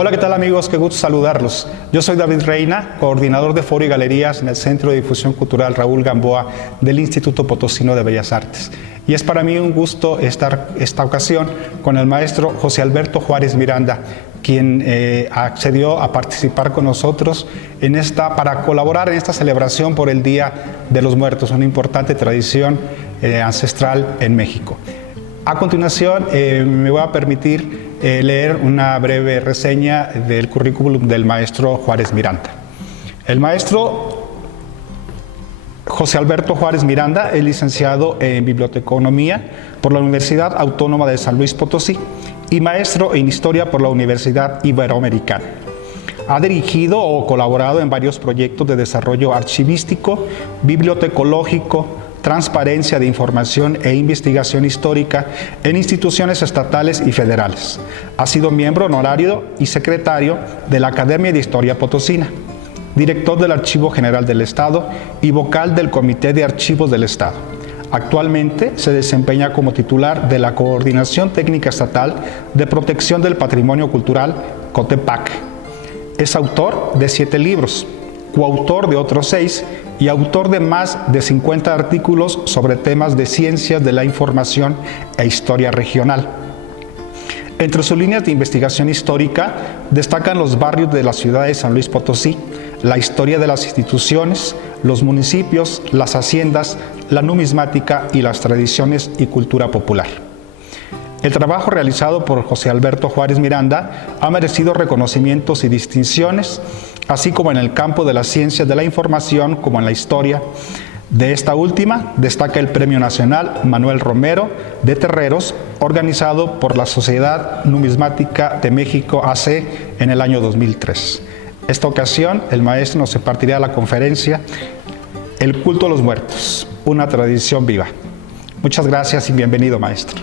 Hola, ¿qué tal amigos? Qué gusto saludarlos. Yo soy David Reina, coordinador de Foro y Galerías en el Centro de Difusión Cultural Raúl Gamboa del Instituto Potosino de Bellas Artes. Y es para mí un gusto estar esta ocasión con el maestro José Alberto Juárez Miranda, quien accedió a participar con nosotros para colaborar en esta celebración por el Día de los Muertos, una importante tradición ancestral en México. A continuación, me voy a permitir leer una breve reseña del currículum del maestro Juárez Miranda. El maestro José Alberto Juárez Miranda es licenciado en Biblioteconomía por la Universidad Autónoma de San Luis Potosí y maestro en Historia por la Universidad Iberoamericana. Ha dirigido o colaborado en varios proyectos de desarrollo archivístico, bibliotecológico, transparencia de información e investigación histórica en instituciones estatales y federales. Ha sido miembro honorario y secretario de la Academia de Historia Potosina, director del Archivo General del Estado y vocal del Comité de Archivos del Estado. Actualmente se desempeña como titular de la Coordinación Técnica Estatal de Protección del Patrimonio Cultural, COTEPAC. Es autor de 7 libros, coautor de otros 6 y autor de más de 50 artículos sobre temas de ciencias de la información e historia regional. Entre sus líneas de investigación histórica destacan los barrios de la ciudad de San Luis Potosí, la historia de las instituciones, los municipios, las haciendas, la numismática y las tradiciones y cultura popular. El trabajo realizado por José Alberto Juárez Miranda ha merecido reconocimientos y distinciones, así como en el campo de las ciencias de la información como en la historia. De esta última destaca el Premio Nacional Manuel Romero de Terreros, organizado por la Sociedad Numismática de México AC en el año 2003. Esta ocasión el maestro nos impartirá la conferencia El culto a los muertos, una tradición viva. Muchas gracias y bienvenido, maestro.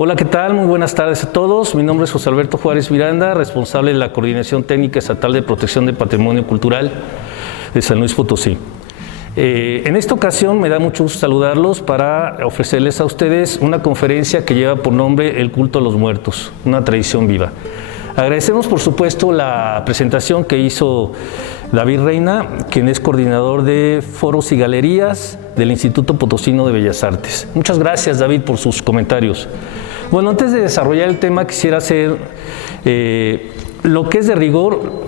Hola, ¿qué tal? Muy buenas tardes a todos. Mi nombre es José Alberto Juárez Miranda, responsable de la Coordinación Técnica Estatal de Protección del Patrimonio Cultural de San Luis Potosí. En esta ocasión me da mucho gusto saludarlos para ofrecerles a ustedes una conferencia que lleva por nombre El culto a los muertos, una tradición viva. Agradecemos, por supuesto, la presentación que hizo David Reina, quien es coordinador de foros y galerías del Instituto Potosino de Bellas Artes. Muchas gracias, David, por sus comentarios. Bueno, antes de desarrollar el tema, quisiera hacer lo que es de rigor,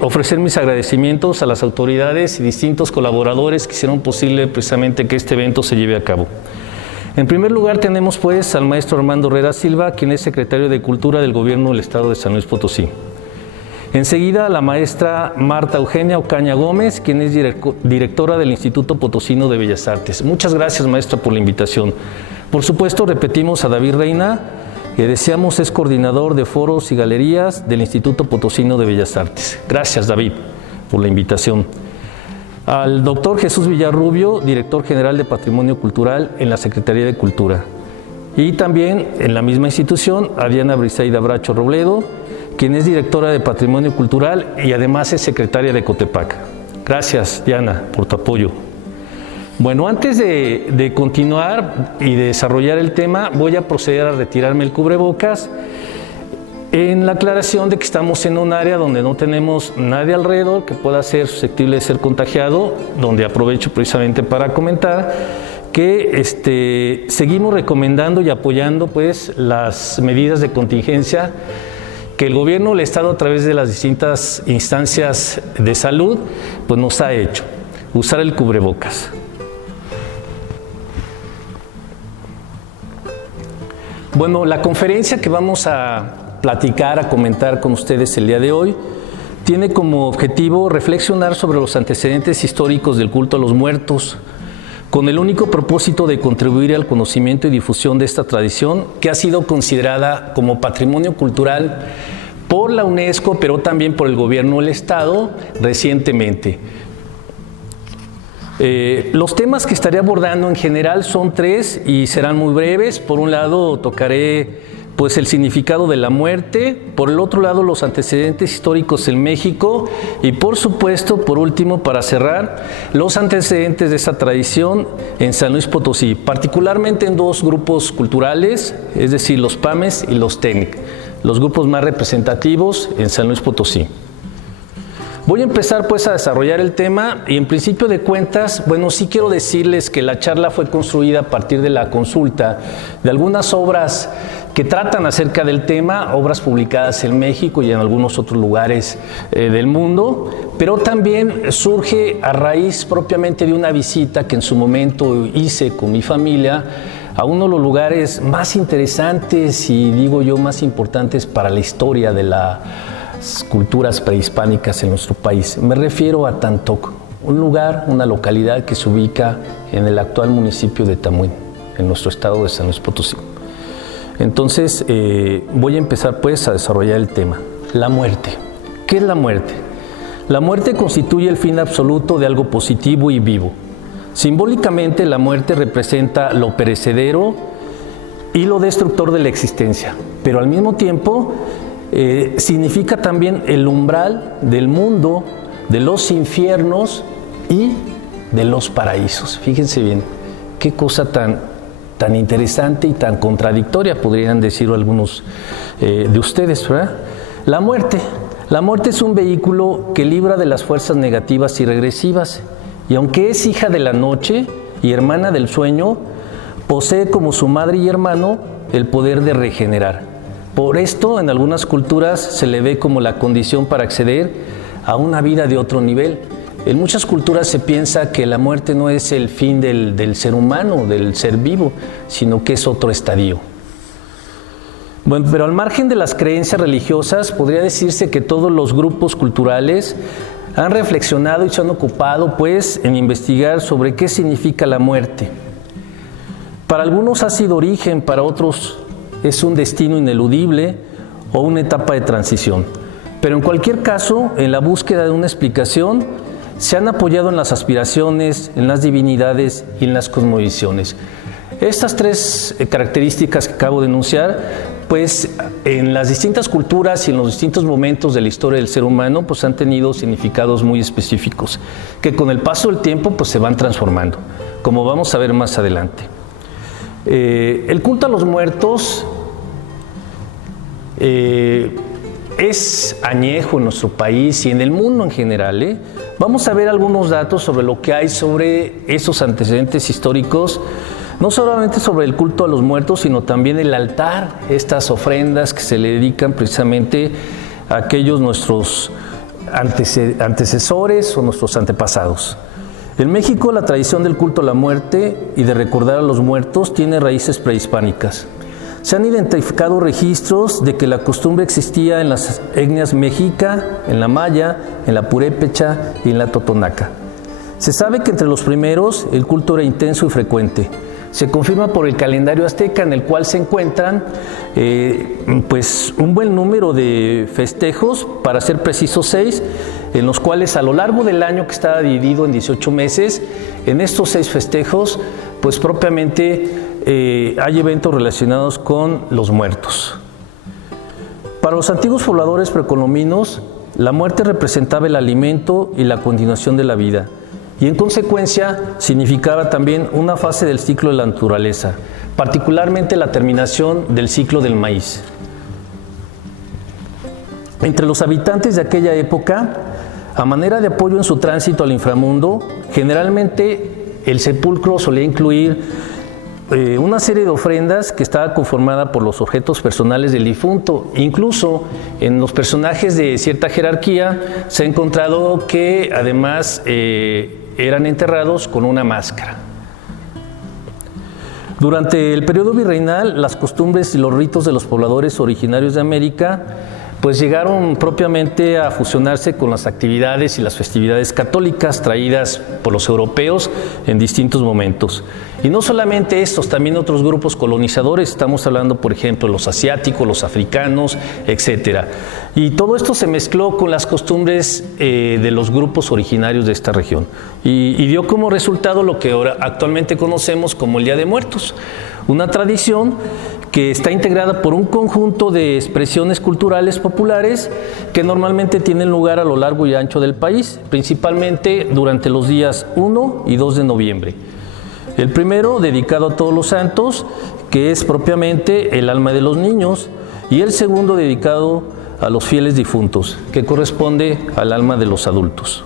ofrecer mis agradecimientos a las autoridades y distintos colaboradores que hicieron posible precisamente que este evento se lleve a cabo. En primer lugar tenemos pues al maestro Armando Herrera Silva, quien es secretario de Cultura del Gobierno del Estado de San Luis Potosí. Enseguida la maestra Marta Eugenia Ocaña Gómez, quien es directora del Instituto Potosino de Bellas Artes. Muchas gracias, maestra, por la invitación. Por supuesto, repetimos a David Reina, que deseamos es coordinador de foros y galerías del Instituto Potosino de Bellas Artes. Gracias, David, por la invitación. Al doctor Jesús Villarrubio, director general de Patrimonio Cultural en la Secretaría de Cultura. Y también en la misma institución a Diana Briseida Bracho Robledo, quien es directora de Patrimonio Cultural y además es secretaria de COTEPAC. Gracias, Diana, por tu apoyo. Bueno, antes de continuar y de desarrollar el tema, voy a proceder a retirarme el cubrebocas en la aclaración de que estamos en un área donde no tenemos nadie alrededor que pueda ser susceptible de ser contagiado, donde aprovecho precisamente para comentar que seguimos recomendando y apoyando pues las medidas de contingencia que el gobierno del Estado a través de las distintas instancias de salud pues nos ha hecho. Usar el cubrebocas. Bueno, la conferencia que vamos a platicar, a comentar con ustedes el día de hoy, tiene como objetivo reflexionar sobre los antecedentes históricos del culto a los muertos, con el único propósito de contribuir al conocimiento y difusión de esta tradición que ha sido considerada como patrimonio cultural por la UNESCO, pero también por el gobierno del Estado recientemente. Los temas que estaré abordando en general son 3 y serán muy breves. Por un lado tocaré pues el significado de la muerte, por el otro lado los antecedentes históricos en México y por supuesto, por último, para cerrar, los antecedentes de esta tradición en San Luis Potosí, particularmente en 2 grupos culturales, es decir, los PAMES y los TENIC. los grupos más representativos en San Luis Potosí. Voy a empezar pues a desarrollar el tema y en principio de cuentas, bueno, sí quiero decirles que la charla fue construida a partir de la consulta de algunas obras que tratan acerca del tema, obras publicadas en México y en algunos otros lugares del mundo, pero también surge a raíz propiamente de una visita que en su momento hice con mi familia a uno de los lugares más interesantes y digo yo más importantes para la historia de las culturas prehispánicas en nuestro país. Me refiero a Tantoc, un lugar, una localidad que se ubica en el actual municipio de Tamuín, en nuestro estado de San Luis Potosí. Entonces, voy a empezar pues a desarrollar el tema. La muerte. ¿Qué es la muerte? La muerte constituye el fin absoluto de algo positivo y vivo. Simbólicamente, la muerte representa lo perecedero y lo destructor de la existencia, pero al mismo tiempo significa también el umbral del mundo, de los infiernos y de los paraísos. Fíjense bien, qué cosa tan interesante y tan contradictoria, podrían decirlo algunos de ustedes, ¿verdad? La muerte es un vehículo que libra de las fuerzas negativas y regresivas, y aunque es hija de la noche y hermana del sueño, posee como su madre y hermano el poder de regenerar. Por esto, en algunas culturas se le ve como la condición para acceder a una vida de otro nivel. En muchas culturas se piensa que la muerte no es el fin del ser humano, del ser vivo, sino que es otro estadio. Bueno, pero al margen de las creencias religiosas, podría decirse que todos los grupos culturales han reflexionado y se han ocupado, pues, en investigar sobre qué significa la muerte. Para algunos ha sido origen, para otros es un destino ineludible o una etapa de transición. Pero en cualquier caso, en la búsqueda de una explicación, se han apoyado en las aspiraciones, en las divinidades y en las cosmovisiones. Estas tres características que acabo de enunciar, pues en las distintas culturas y en los distintos momentos de la historia del ser humano, pues han tenido significados muy específicos, que con el paso del tiempo pues se van transformando, como vamos a ver más adelante. El culto a los muertos es añejo en nuestro país y en el mundo en general. Vamos a ver algunos datos sobre lo que hay sobre esos antecedentes históricos, no solamente sobre el culto a los muertos, sino también el altar, estas ofrendas que se le dedican precisamente a aquellos nuestros antecesores o nuestros antepasados. En México, la tradición del culto a la muerte y de recordar a los muertos tiene raíces prehispánicas. Se han identificado registros de que la costumbre existía en las etnias mexica, en la maya, en la purépecha y en la totonaca. Se sabe que entre los primeros el culto era intenso y frecuente. Se confirma por el calendario azteca, en el cual se encuentran pues un buen número de festejos, para ser precisos 6, en los cuales a lo largo del año, que estaba dividido en 18 meses, en estos 6 festejos, pues propiamente hay eventos relacionados con los muertos. Para los antiguos pobladores precolombinos, la muerte representaba el alimento y la continuación de la vida, y en consecuencia significaba también una fase del ciclo de la naturaleza, particularmente la terminación del ciclo del maíz. Entre los habitantes de aquella época, a manera de apoyo en su tránsito al inframundo, generalmente el sepulcro solía incluir una serie de ofrendas que estaba conformada por los objetos personales del difunto. Incluso en los personajes de cierta jerarquía se ha encontrado que además eran enterrados con una máscara. Durante el periodo virreinal, las costumbres y los ritos de los pobladores originarios de América pues llegaron propiamente a fusionarse con las actividades y las festividades católicas traídas por los europeos en distintos momentos. Y no solamente estos, también otros grupos colonizadores, estamos hablando por ejemplo de los asiáticos, los africanos, etc. Y todo esto se mezcló con las costumbres de los grupos originarios de esta región y dio como resultado lo que ahora actualmente conocemos como el Día de Muertos, una tradición que está integrada por un conjunto de expresiones culturales populares que normalmente tienen lugar a lo largo y ancho del país, principalmente durante los días 1 y 2 de noviembre. El primero, dedicado a todos los santos, que es propiamente el alma de los niños, y el segundo dedicado a los fieles difuntos, que corresponde al alma de los adultos.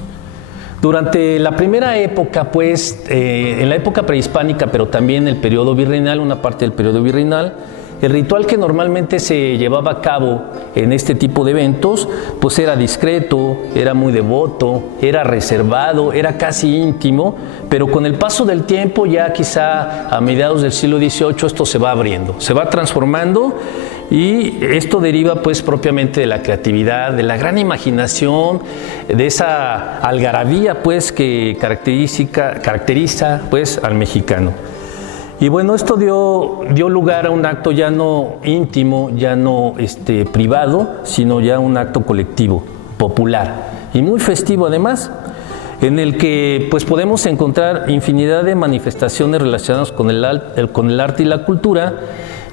Durante la primera época, pues, en la época prehispánica, pero también el periodo virreinal, una parte del periodo virreinal, el ritual que normalmente se llevaba a cabo en este tipo de eventos, pues era discreto, era muy devoto, era reservado, era casi íntimo, pero con el paso del tiempo, ya quizá a mediados del siglo XVIII, esto se va abriendo, se va transformando, y esto deriva pues propiamente de la creatividad, de la gran imaginación, de esa algarabía pues que caracteriza pues al mexicano. Y bueno, esto dio lugar a un acto ya no íntimo, ya no privado, sino ya un acto colectivo, popular y muy festivo además, en el que pues podemos encontrar infinidad de manifestaciones relacionadas con el arte y la cultura,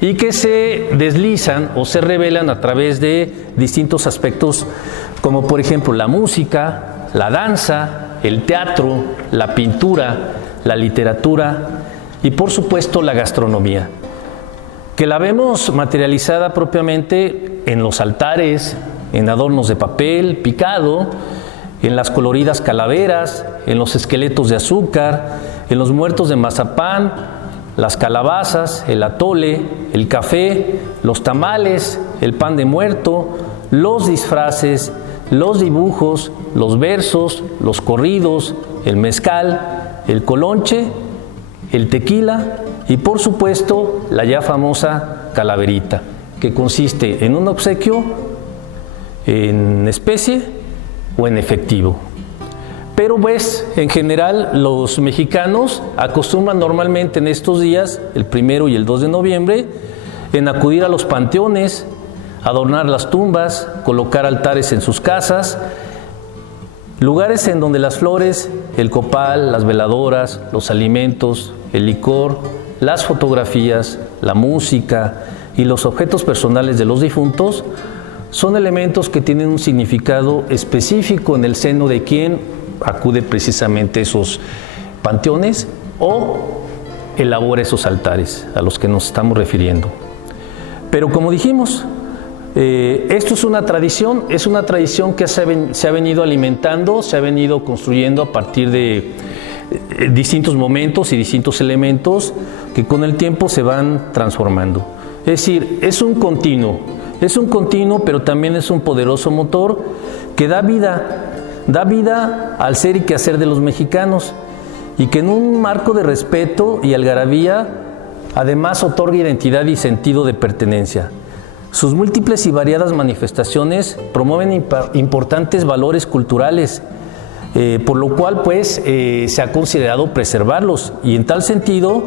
y que se deslizan o se revelan a través de distintos aspectos, como por ejemplo la música, la danza, el teatro, la pintura, la literatura y por supuesto la gastronomía, que la vemos materializada propiamente en los altares, en adornos de papel picado, en las coloridas calaveras, en los esqueletos de azúcar, en los muertos de mazapán, las calabazas, el atole, el café, los tamales, el pan de muerto, los disfraces, los dibujos, los versos, los corridos, el mezcal, el colonche, el tequila y por supuesto la ya famosa calaverita, que consiste en un obsequio en especie o en efectivo. Pero pues en general los mexicanos acostumbran normalmente en estos días, el 1 y el 2 de noviembre, en acudir a los panteones, adornar las tumbas, colocar altares en sus casas, lugares en donde las flores, el copal, las veladoras, los alimentos, el licor, las fotografías, la música y los objetos personales de los difuntos son elementos que tienen un significado específico en el seno de quien acude precisamente a esos panteones o elabora esos altares a los que nos estamos refiriendo. Pero como dijimos, esto es una tradición que se ha venido alimentando, se ha venido construyendo a partir de distintos momentos y distintos elementos que con el tiempo se van transformando. Es decir, es un continuo, pero también es un poderoso motor que da vida al ser y quehacer de los mexicanos, y que en un marco de respeto y algarabía además otorga identidad y sentido de pertenencia. Sus múltiples y variadas manifestaciones promueven importantes valores culturales, por lo cual pues se ha considerado preservarlos, y en tal sentido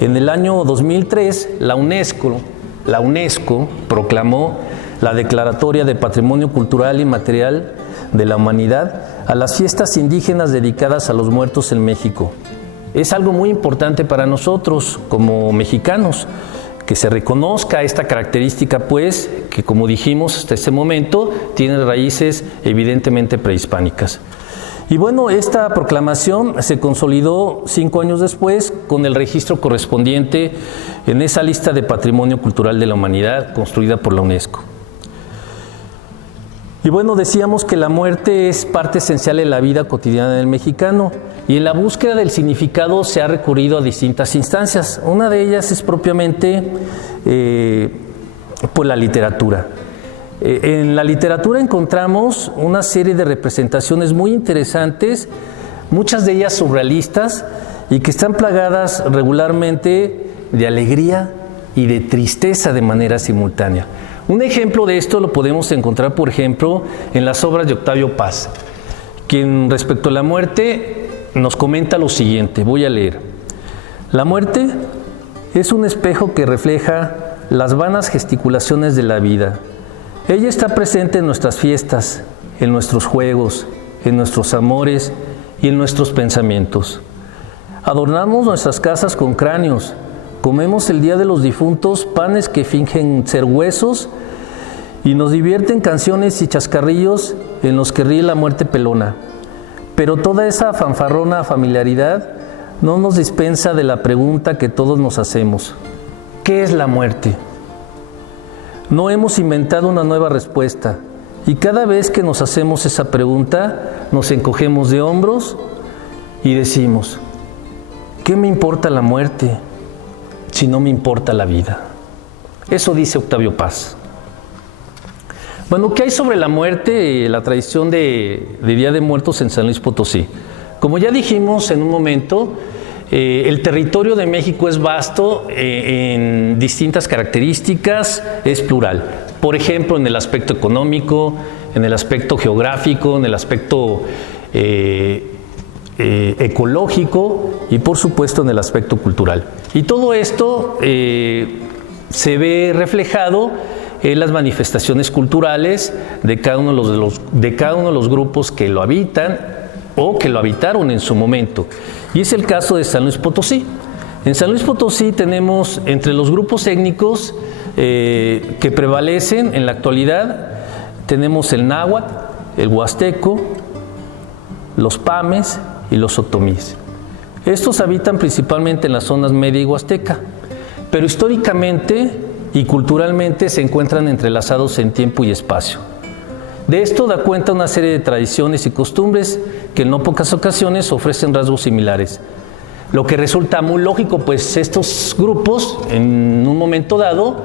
en el año 2003 la UNESCO proclamó la Declaratoria de Patrimonio Cultural Inmaterial de la Humanidad a las fiestas indígenas dedicadas a los muertos en México. Es algo muy importante para nosotros como mexicanos, que se reconozca esta característica, pues, que como dijimos hasta este momento, tiene raíces evidentemente prehispánicas. Y bueno, esta proclamación se consolidó 5 años después con el registro correspondiente en esa lista de Patrimonio Cultural de la Humanidad construida por la UNESCO. Y bueno, decíamos que la muerte es parte esencial de la vida cotidiana del mexicano, y en la búsqueda del significado se ha recurrido a distintas instancias. Una de ellas es propiamente pues la literatura. En la literatura encontramos una serie de representaciones muy interesantes, muchas de ellas surrealistas, y que están plagadas regularmente de alegría y de tristeza de manera simultánea. Un ejemplo de esto lo podemos encontrar, por ejemplo, en las obras de Octavio Paz, quien respecto a la muerte nos comenta lo siguiente, voy a leer. La muerte es un espejo que refleja las vanas gesticulaciones de la vida. Ella está presente en nuestras fiestas, en nuestros juegos, en nuestros amores y en nuestros pensamientos. Adornamos nuestras casas con cráneos, comemos el día de los difuntos panes que fingen ser huesos, y nos divierten canciones y chascarrillos en los que ríe la muerte pelona. Pero toda esa fanfarrona familiaridad no nos dispensa de la pregunta que todos nos hacemos: ¿qué es la muerte? No hemos inventado una nueva respuesta. Y cada vez que nos hacemos esa pregunta, nos encogemos de hombros y decimos, ¿qué me importa la muerte si no me importa la vida? Eso dice Octavio Paz. Bueno, ¿qué hay sobre la muerte, la tradición de Día de Muertos en San Luis Potosí? Como ya dijimos en un momento, el territorio de México es vasto en distintas características, es plural. Por ejemplo, en el aspecto económico, en el aspecto geográfico, en el aspecto ecológico y por supuesto en el aspecto cultural. Y todo esto se ve reflejado en las manifestaciones culturales de cada uno de los grupos que lo habitan o que lo habitaron en su momento. Y es el caso de San Luis Potosí. En San Luis Potosí tenemos entre los grupos étnicos que prevalecen en la actualidad, tenemos el náhuatl, el huasteco, los pames y los otomíes. Estos habitan principalmente en las zonas media y huasteca, pero históricamente y culturalmente se encuentran entrelazados en tiempo y espacio. De esto da cuenta una serie de tradiciones y costumbres que en no pocas ocasiones ofrecen rasgos similares. Lo que resulta muy lógico, pues estos grupos en un momento dado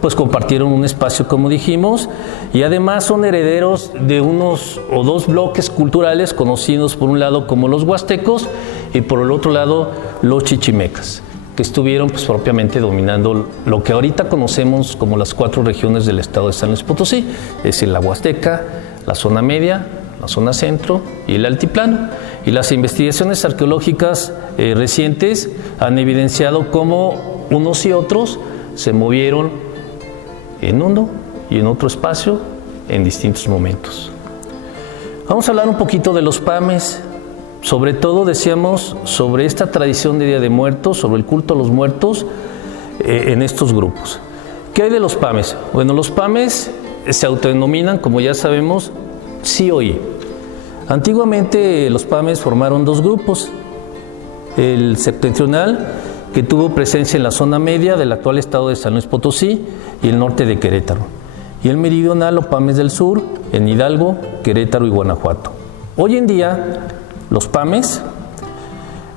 pues compartieron un espacio, como dijimos, y además son herederos de unos o dos bloques culturales conocidos por un lado como los huastecos y por el otro lado los chichimecas, que estuvieron pues propiamente dominando lo que ahorita conocemos como las 4 regiones del estado de San Luis Potosí, es decir, la Huasteca, la zona media, la zona centro y el altiplano. Y las investigaciones arqueológicas recientes han evidenciado cómo unos y otros se movieron en uno y en otro espacio en distintos momentos. Vamos a hablar un poquito de los pames. Sobre todo, decíamos, sobre esta tradición de Día de Muertos, sobre el culto a los muertos en estos grupos. ¿Qué hay de los pames? Bueno, los pames se autodenominan, como ya sabemos, sí-oí. Antiguamente los pames formaron 2 grupos. El septentrional, que tuvo presencia en la zona media del actual estado de San Luis Potosí y el norte de Querétaro. Y el meridional o pames del sur, en Hidalgo, Querétaro y Guanajuato. Hoy en día, los pames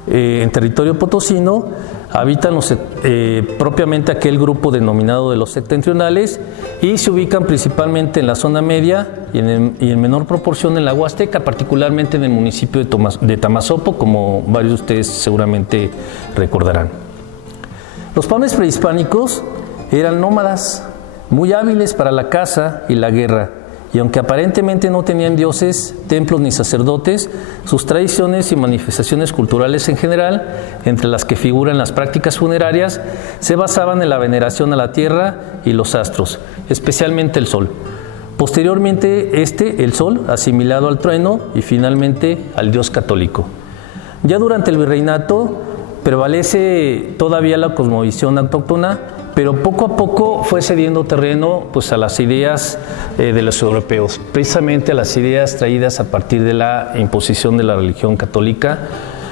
en territorio potosino habitan propiamente aquel grupo denominado de los septentrionales y se ubican principalmente en la zona media y en menor proporción en la Huasteca, particularmente en el municipio de Tamazopo, como varios de ustedes seguramente recordarán. Los pames prehispánicos eran nómadas, muy hábiles para la caza y la guerra. Y aunque aparentemente no tenían dioses, templos ni sacerdotes, sus tradiciones y manifestaciones culturales en general, entre las que figuran las prácticas funerarias, se basaban en la veneración a la tierra y los astros, especialmente el sol. Posteriormente, el sol, asimilado al trueno y finalmente al dios católico. Ya durante el virreinato prevalece todavía la cosmovisión autóctona, pero poco a poco fue cediendo terreno pues, a las ideas de los europeos, precisamente a las ideas traídas a partir de la imposición de la religión católica,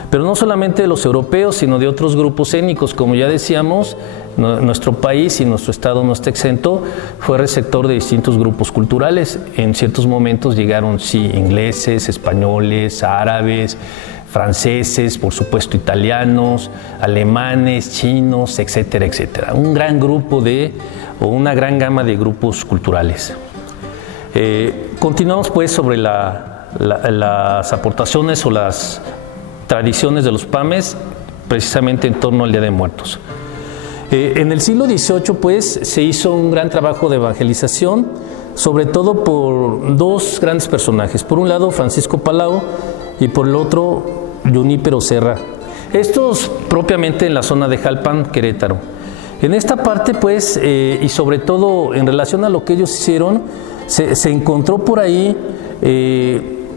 pero no solamente de los europeos, sino de otros grupos étnicos. Como ya decíamos, nuestro país y nuestro estado no está exento, fue receptor de distintos grupos culturales. En ciertos momentos llegaron, sí, ingleses, españoles, árabes, franceses, por supuesto italianos, alemanes, chinos, etcétera, etcétera. Un gran grupo una gran gama de grupos culturales. Continuamos pues sobre las aportaciones o las tradiciones de los pames, precisamente en torno al Día de Muertos. En el siglo XVIII pues se hizo un gran trabajo de evangelización, sobre todo por 2 grandes personajes. Por un lado, Francisco Palau, y por el otro, Junípero Serra. Estos propiamente en la zona de Jalpan, Querétaro. En esta parte, pues, y sobre todo en relación a lo que ellos hicieron, se encontró por ahí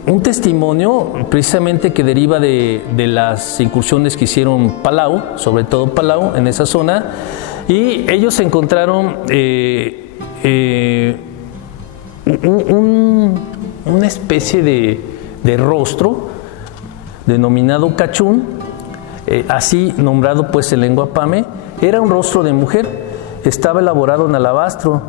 un testimonio precisamente que deriva de las incursiones que hicieron Palau, sobre todo Palau, en esa zona, y ellos encontraron una especie de rostro denominado cachún, así nombrado pues en lengua pame. Era un rostro de mujer, estaba elaborado en alabastro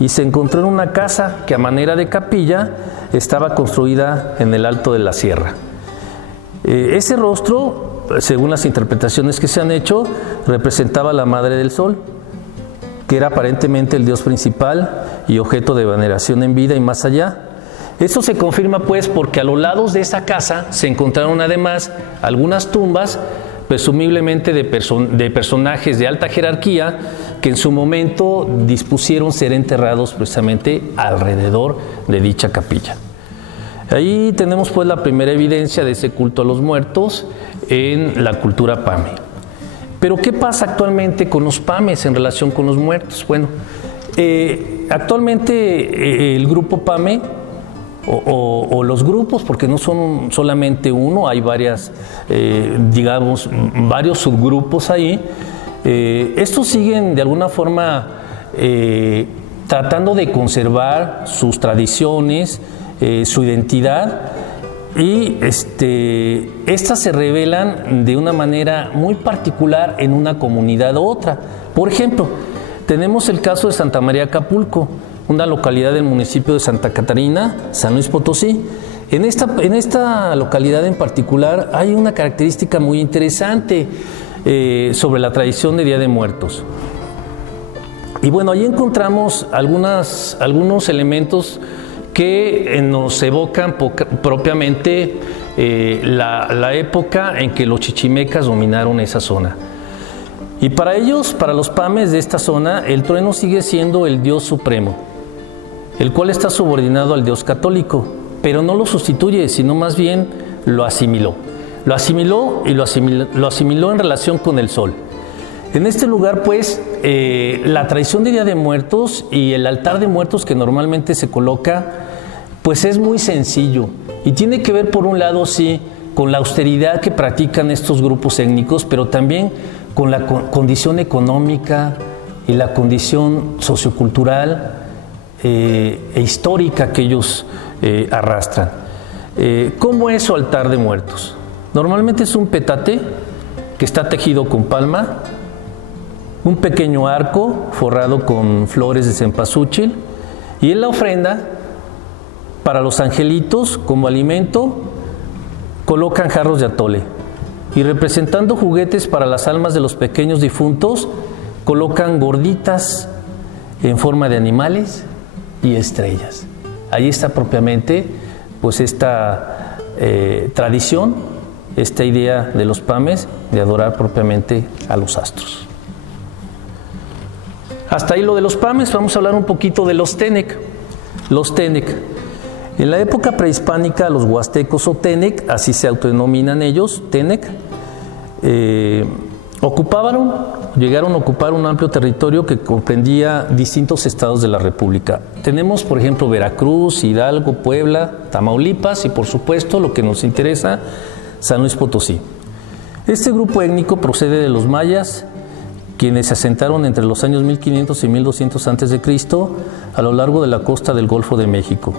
y se encontró en una casa que a manera de capilla estaba construida en el alto de la sierra. Ese rostro, según las interpretaciones que se han hecho, representaba a la Madre del Sol, que era aparentemente el dios principal y objeto de veneración en vida y más allá. Esto se confirma pues porque a los lados de esa casa se encontraron además algunas tumbas, presumiblemente de personajes de alta jerarquía que en su momento dispusieron ser enterrados precisamente alrededor de dicha capilla. Ahí tenemos pues la primera evidencia de ese culto a los muertos en la cultura pame. Pero ¿qué pasa actualmente con los pames en relación con los muertos? Bueno, actualmente el grupo pame o los grupos, porque no son solamente uno, hay varios subgrupos ahí. Estos siguen de alguna forma tratando de conservar sus tradiciones, su identidad, y estas se revelan de una manera muy particular en una comunidad u otra. Por ejemplo, tenemos el caso de Santa María Acapulco, una localidad del municipio de Santa Catarina, San Luis Potosí. En esta localidad en particular hay una característica muy interesante sobre la tradición de Día de Muertos. Y bueno, ahí encontramos algunos elementos que nos evocan propiamente la época en que los chichimecas dominaron esa zona. Y para ellos, para los pames de esta zona, el trueno sigue siendo el dios supremo, el cual está subordinado al dios católico, pero no lo sustituye, sino más bien lo asimiló. Lo asimiló en relación con el sol. En este lugar, pues, la tradición de Día de Muertos y el altar de muertos que normalmente se coloca, pues es muy sencillo y tiene que ver, por un lado, sí, con la austeridad que practican estos grupos étnicos, pero también con la condición económica y la condición sociocultural e histórica que ellos arrastran. ¿Cómo es su altar de muertos? Normalmente es un petate que está tejido con palma, un pequeño arco forrado con flores de cempasúchil, y en la ofrenda, para los angelitos, como alimento, colocan jarros de atole, y representando juguetes para las almas de los pequeños difuntos, colocan gorditas en forma de animales y estrellas. Ahí está propiamente pues esta tradición, esta idea de los pames de adorar propiamente a los astros. Hasta ahí lo de los pames. Vamos a hablar un poquito de los tenec. Los tenec. En la época prehispánica, los huastecos o tenec, así se autodenominan ellos, tenec, llegaron a ocupar un amplio territorio que comprendía distintos estados de la República. Tenemos, por ejemplo, Veracruz, Hidalgo, Puebla, Tamaulipas y, por supuesto, lo que nos interesa, San Luis Potosí. Este grupo étnico procede de los mayas, quienes se asentaron entre los años 1500 y 1200 a.C. a lo largo de la costa del Golfo de México.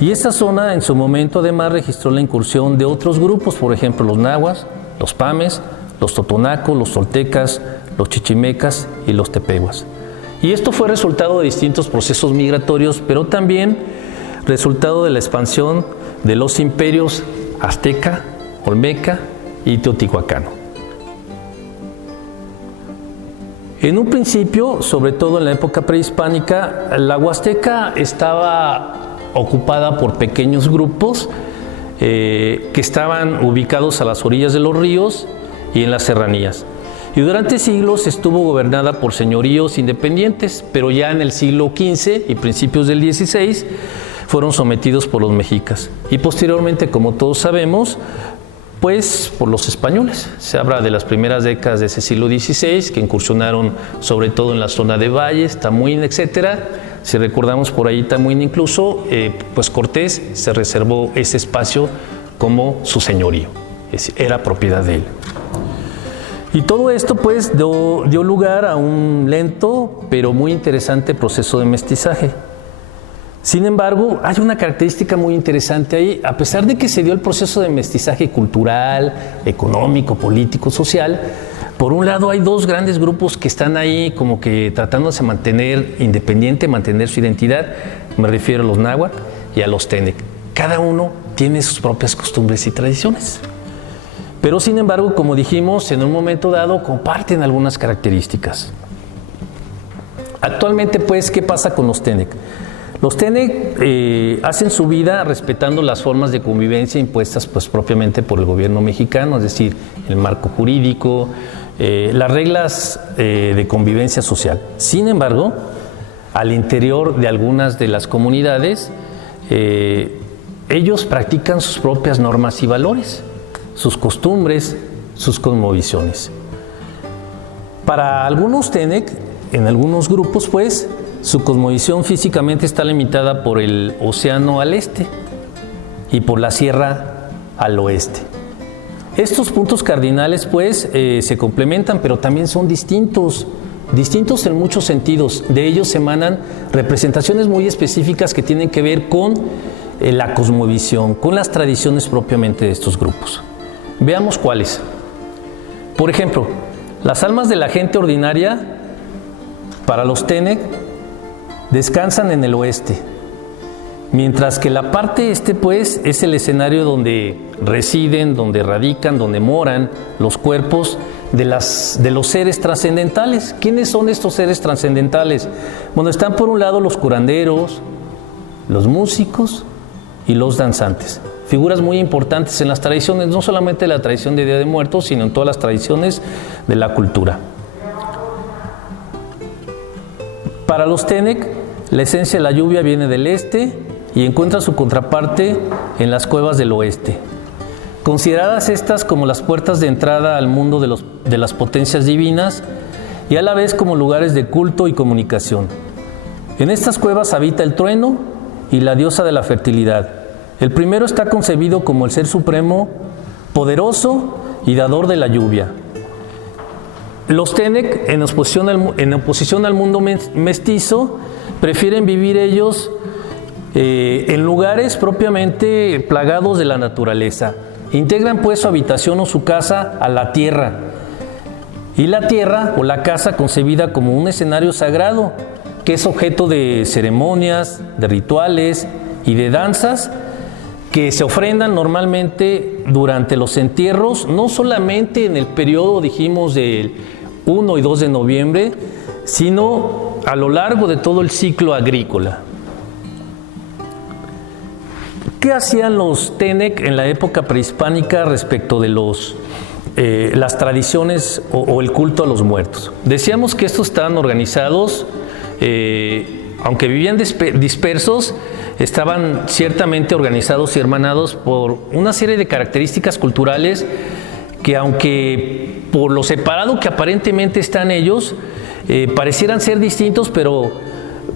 Y esta zona en su momento además registró la incursión de otros grupos, por ejemplo los nahuas, los pames, los totonacos, los toltecas, los chichimecas y los tepehuas. Y esto fue resultado de distintos procesos migratorios, pero también resultado de la expansión de los imperios azteca, olmeca y teotihuacano. En un principio, sobre todo en la época prehispánica, la Huasteca estaba ocupada por pequeños grupos que estaban ubicados a las orillas de los ríos y en las serranías. Y durante siglos estuvo gobernada por señoríos independientes, pero ya en el siglo XV y principios del XVI fueron sometidos por los mexicas. Y posteriormente, como todos sabemos, pues por los españoles. Se habla de las primeras décadas de ese siglo XVI, que incursionaron sobre todo en la zona de Valles, Tamuín, etcétera. Si recordamos por ahí Tamuín incluso, pues Cortés se reservó ese espacio como su señorío, era propiedad de él. Y todo esto pues dio lugar a un lento pero muy interesante proceso de mestizaje. Sin embargo, hay una característica muy interesante ahí. A pesar de que se dio el proceso de mestizaje cultural, económico, político, social, Por un lado, hay dos grandes grupos que están ahí como que tratándose de mantener independiente, mantener su identidad. Me refiero a los náhuatl y a los tenec. Cada uno tiene sus propias costumbres y tradiciones. Pero sin embargo, como dijimos, en un momento dado comparten algunas características. Actualmente, pues, ¿qué pasa con los tenec? Los tenec hacen su vida respetando las formas de convivencia impuestas pues, propiamente por el gobierno mexicano, es decir, el marco jurídico, las reglas de convivencia social. Sin embargo, al interior de algunas de las comunidades, ellos practican sus propias normas y valores, sus costumbres, sus cosmovisiones. Para algunos tenec, en algunos grupos, pues, su cosmovisión físicamente está limitada por el océano al este y por la sierra al oeste. Estos puntos cardinales, pues, se complementan, pero también son distintos en muchos sentidos. De ellos emanan representaciones muy específicas que tienen que ver con la cosmovisión, con las tradiciones propiamente de estos grupos. Veamos cuáles. Por ejemplo, las almas de la gente ordinaria, para los tenec, descansan en el oeste, mientras que la parte este, pues, es el escenario donde residen, donde radican, donde moran los cuerpos de los seres trascendentales. ¿Quiénes son estos seres trascendentales? Bueno, están por un lado los curanderos, los músicos y los danzantes. Figuras muy importantes en las tradiciones, no solamente la tradición de Día de Muertos, sino en todas las tradiciones de la cultura. Para los tenec, la esencia de la lluvia viene del este y encuentra su contraparte en las cuevas del oeste. Consideradas estas como las puertas de entrada al mundo de las potencias divinas y a la vez como lugares de culto y comunicación. En estas cuevas habita el trueno y la diosa de la fertilidad. El primero está concebido como el ser supremo, poderoso y dador de la lluvia. Los tenec, en oposición al mundo mestizo, prefieren vivir ellos en lugares propiamente plagados de la naturaleza. Integran pues su habitación o su casa a la tierra. Y la tierra o la casa concebida como un escenario sagrado, que es objeto de ceremonias, de rituales y de danzas que se ofrendan normalmente durante los entierros, no solamente en el periodo, dijimos, del 1 y 2 de noviembre, sino a lo largo de todo el ciclo agrícola. ¿Qué hacían los tenec en la época prehispánica respecto de las tradiciones o el culto a los muertos? Decíamos que estos estaban organizados, aunque vivían dispersos, estaban ciertamente organizados y hermanados por una serie de características culturales que, aunque por lo separado que aparentemente están ellos, parecieran ser distintos, pero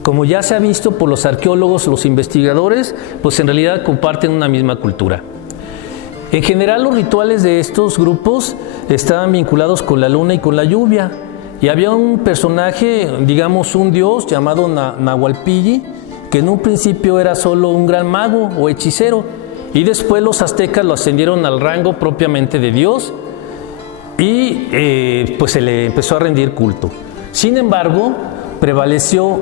como ya se ha visto por los arqueólogos, los investigadores, pues en realidad comparten una misma cultura. En general, los rituales de estos grupos estaban vinculados con la luna y con la lluvia. Y había un personaje, digamos un dios llamado Nahualpilli, que en un principio era solo un gran mago o hechicero, y después los aztecas lo ascendieron al rango propiamente de dios y pues se le empezó a rendir culto. Sin embargo, prevaleció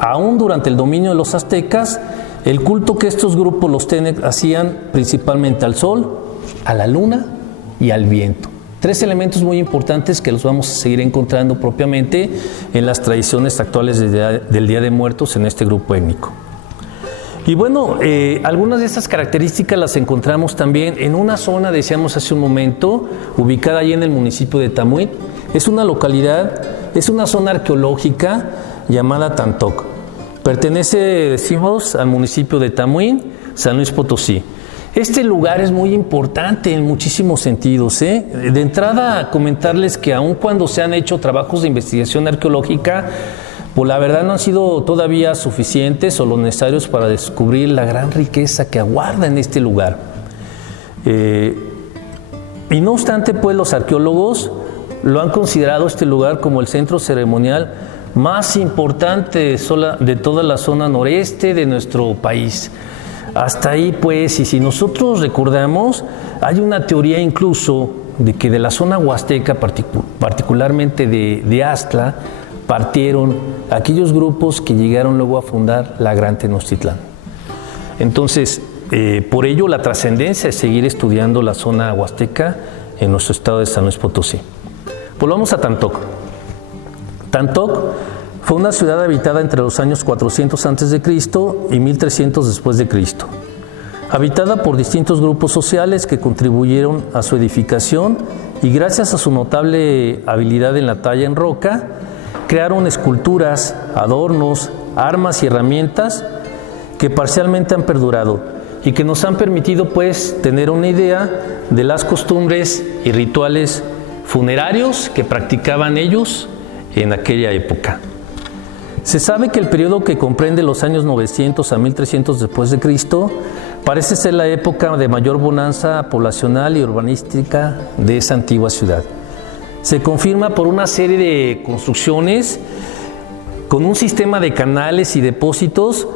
aún durante el dominio de los aztecas el culto que estos grupos, los tenec, hacían principalmente al sol, a la luna y al viento. Tres elementos muy importantes que los vamos a seguir encontrando propiamente en las tradiciones actuales del Día de Muertos en este grupo étnico. Y bueno, algunas de estas características las encontramos también en una zona, decíamos hace un momento, ubicada ahí en el municipio de Tamuín. Es una localidad, es una zona arqueológica llamada Tantoc. Pertenece, decimos, al municipio de Tamuín, San Luis Potosí. Este lugar es muy importante en muchísimos sentidos. De entrada, comentarles que aun cuando se han hecho trabajos de investigación arqueológica, pues la verdad no han sido todavía suficientes o los necesarios para descubrir la gran riqueza que aguarda en este lugar. Y no obstante, pues los arqueólogos lo han considerado este lugar como el centro ceremonial más importante de toda la zona noreste de nuestro país. Hasta ahí, pues, y si nosotros recordamos, hay una teoría incluso de que de la zona huasteca, particularmente de Astla, partieron aquellos grupos que llegaron luego a fundar la Gran Tenochtitlán. Entonces, por ello la trascendencia es seguir estudiando la zona huasteca en nuestro estado de San Luis Potosí. Volvamos a Tantoc. Tantoc fue una ciudad habitada entre los años 400 a.C. y 1300 después de Cristo. Habitada por distintos grupos sociales que contribuyeron a su edificación y gracias a su notable habilidad en la talla en roca, crearon esculturas, adornos, armas y herramientas que parcialmente han perdurado y que nos han permitido pues tener una idea de las costumbres y rituales funerarios que practicaban ellos en aquella época. Se sabe que el periodo que comprende los años 900 a 1300 después de Cristo parece ser la época de mayor bonanza poblacional y urbanística de esa antigua ciudad. Se confirma por una serie de construcciones con un sistema de canales y depósitos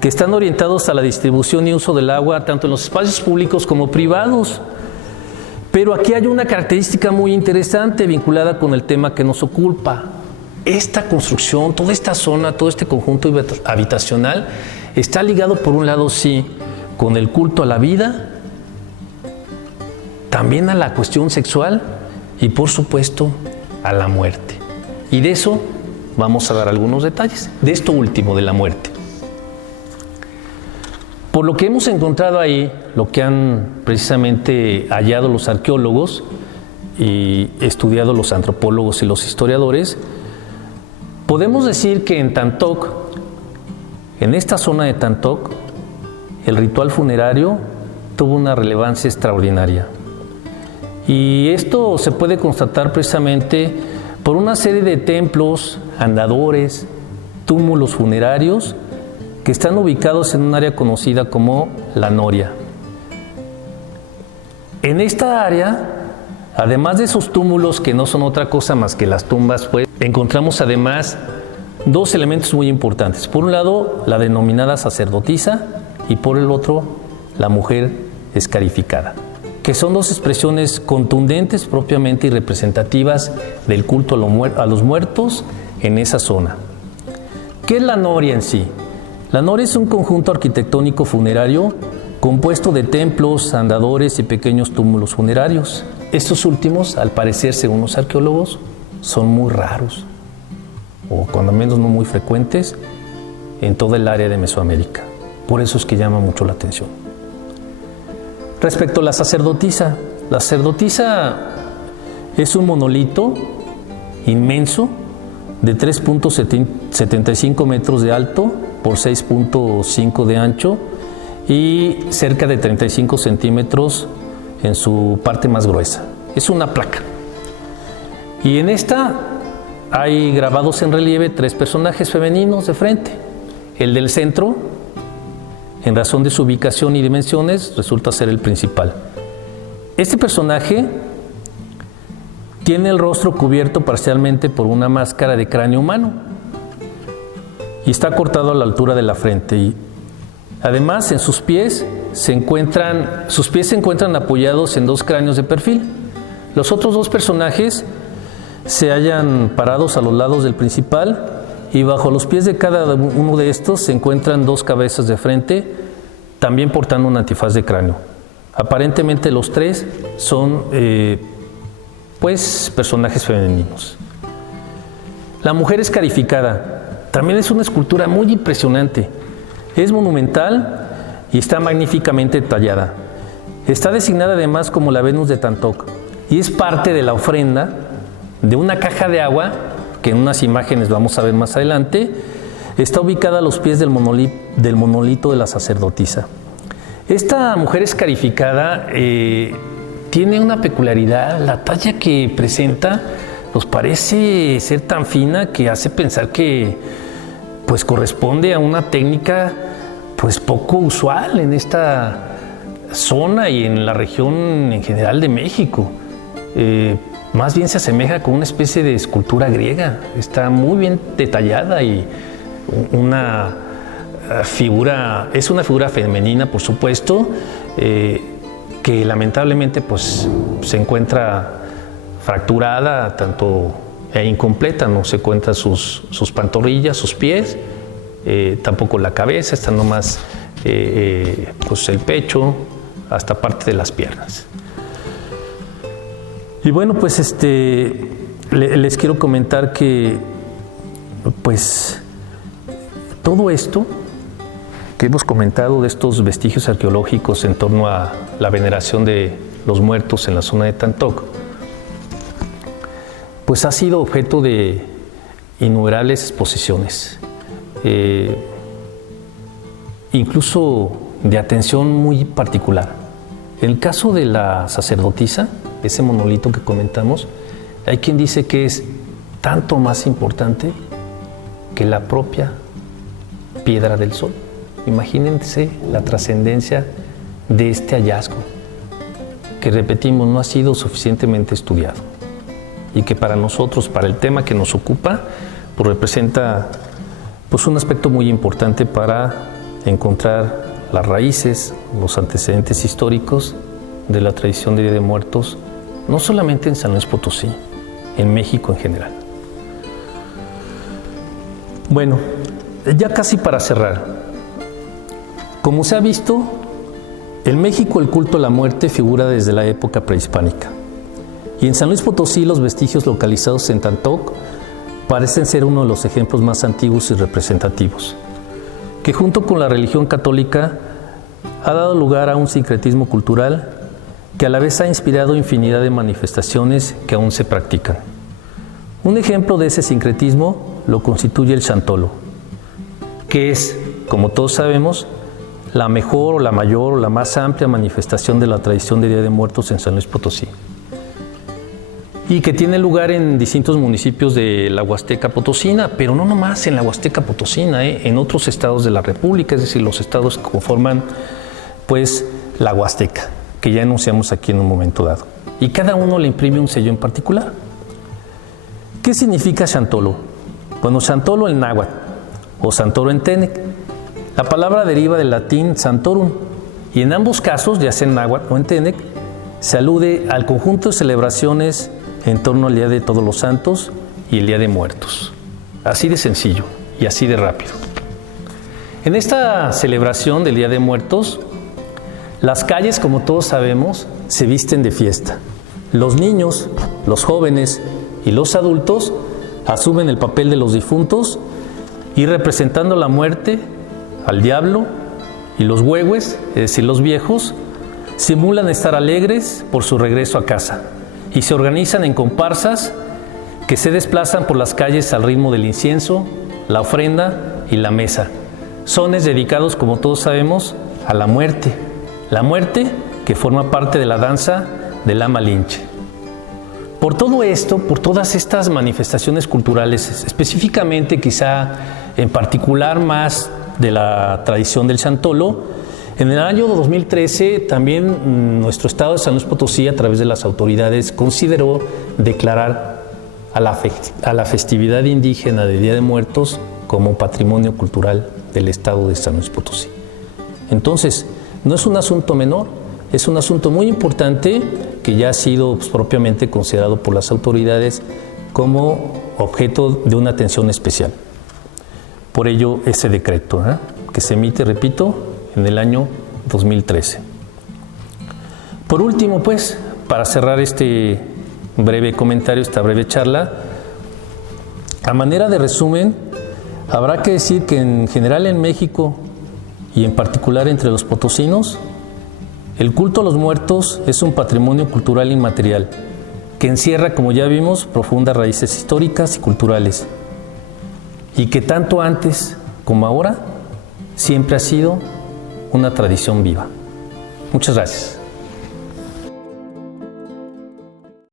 que están orientados a la distribución y uso del agua tanto en los espacios públicos como privados. Pero aquí hay una característica muy interesante vinculada con el tema que nos ocupa. Esta construcción, toda esta zona, todo este conjunto habitacional está ligado por un lado, sí, con el culto a la vida, también a la cuestión sexual y por supuesto a la muerte. Y de eso vamos a dar algunos detalles, de esto último, de la muerte. Por lo que hemos encontrado ahí, lo que han precisamente hallado los arqueólogos y estudiado los antropólogos y los historiadores, podemos decir que en Tantoc, en esta zona de Tantoc, el ritual funerario tuvo una relevancia extraordinaria. Y esto se puede constatar precisamente por una serie de templos, andadores, túmulos funerarios que están ubicados en un área conocida como La Noria. En esta área, además de esos túmulos que no son otra cosa más que las tumbas, pues, encontramos además dos elementos muy importantes. Por un lado, la denominada sacerdotisa y por el otro, la mujer escarificada, que son dos expresiones contundentes propiamente y representativas del culto a los muertos en esa zona. ¿Qué es la Noria en sí? La Noria es un conjunto arquitectónico funerario compuesto de templos, andadores y pequeños túmulos funerarios. Estos últimos, al parecer, según los arqueólogos, son muy raros, o cuando menos no muy frecuentes, en toda el área de Mesoamérica. Por eso es que llama mucho la atención. Respecto a la sacerdotisa es un monolito inmenso de 3.75 metros de alto por 6.5 de ancho y cerca de 35 centímetros en su parte más gruesa. Es una placa. Y en esta hay grabados en relieve 3 personajes femeninos de frente. El del centro, en razón de su ubicación y dimensiones, resulta ser el principal. Este personaje tiene el rostro cubierto parcialmente por una máscara de cráneo humano y está cortado a la altura de la frente. Y además, en sus pies se encuentran apoyados en 2 cráneos de perfil. Los otros 2 personajes se hallan parados a los lados del principal y bajo los pies de cada uno de estos se encuentran 2 cabezas de frente, también portando un antifaz de cráneo. Aparentemente los 3 son personajes femeninos. La mujer escarificada también es una escultura muy impresionante. Es monumental y está magníficamente tallada. Está designada además como la Venus de Tantoc y es parte de la ofrenda de una caja de agua que en unas imágenes vamos a ver más adelante. Está ubicada a los pies del monolito de la sacerdotisa. Esta mujer escarificada tiene una peculiaridad. La talla que presenta nos parece ser tan fina que hace pensar que pues corresponde a una técnica pues poco usual en esta zona y en la región en general de México. Más bien se asemeja con una especie de escultura griega. Está muy bien detallada y es una figura femenina, por supuesto, que lamentablemente pues se encuentra fracturada tanto e incompleta, no se encuentran sus pantorrillas, sus pies, tampoco la cabeza, está nomás pues el pecho, hasta parte de las piernas. Y bueno, pues les quiero comentar que pues todo esto que hemos comentado de estos vestigios arqueológicos en torno a la veneración de los muertos en la zona de Tantoc, pues ha sido objeto de innumerables exposiciones, incluso de atención muy particular. En el caso de la sacerdotisa, ese monolito que comentamos, hay quien dice que es tanto más importante que la propia piedra del sol. Imagínense la trascendencia de este hallazgo, que repetimos, no ha sido suficientemente estudiado y que para nosotros, para el tema que nos ocupa, pues representa pues un aspecto muy importante para encontrar las raíces, los antecedentes históricos de la tradición de Día de Muertos, no solamente en San Luis Potosí, en México en general. Bueno, ya casi para cerrar, como se ha visto, en México el culto a la muerte figura desde la época prehispánica. Y en San Luis Potosí los vestigios localizados en Tantoc parecen ser uno de los ejemplos más antiguos y representativos, que junto con la religión católica ha dado lugar a un sincretismo cultural que a la vez ha inspirado infinidad de manifestaciones que aún se practican. Un ejemplo de ese sincretismo lo constituye el Xantolo, que es, como todos sabemos, la mejor o la mayor o la más amplia manifestación de la tradición de Día de Muertos en San Luis Potosí, y que tiene lugar en distintos municipios de la Huasteca Potosina, pero no nomás en la Huasteca Potosina, en otros estados de la República, es decir, los estados que conforman pues la Huasteca, que ya enunciamos aquí en un momento dado. Y cada uno le imprime un sello en particular. ¿Qué significa Xantolo? Bueno, Xantolo en náhuatl o Santoro en tenec. La palabra deriva del latín santorum y en ambos casos, ya sea en náhuatl o en tenec, se alude al conjunto de celebraciones en torno al Día de Todos los Santos y el Día de Muertos. Así de sencillo y así de rápido. En esta celebración del Día de Muertos, las calles, como todos sabemos, se visten de fiesta. Los niños, los jóvenes y los adultos asumen el papel de los difuntos y representando la muerte, al diablo y los huehues, es decir, los viejos, simulan estar alegres por su regreso a casa y se organizan en comparsas que se desplazan por las calles al ritmo del incienso, la ofrenda y la mesa. Sones dedicados, como todos sabemos, a la muerte que forma parte de la danza de la Malinche. Por todo esto, por todas estas manifestaciones culturales, específicamente quizá en particular más de la tradición del Xantolo, en el año 2013 también nuestro estado de San Luis Potosí, a través de las autoridades, consideró declarar a la festividad indígena de Día de Muertos como patrimonio cultural del estado de San Luis Potosí. Entonces, no es un asunto menor, es un asunto muy importante que ya ha sido pues, propiamente considerado por las autoridades como objeto de una atención especial. Por ello, ese decreto, que se emite, repito, en el año 2013. Por último, pues, para cerrar este breve comentario, esta breve charla, a manera de resumen, habrá que decir que en general en México y en particular entre los potosinos, el culto a los muertos es un patrimonio cultural inmaterial que encierra, como ya vimos, profundas raíces históricas y culturales y que tanto antes como ahora siempre ha sido una tradición viva. Muchas gracias.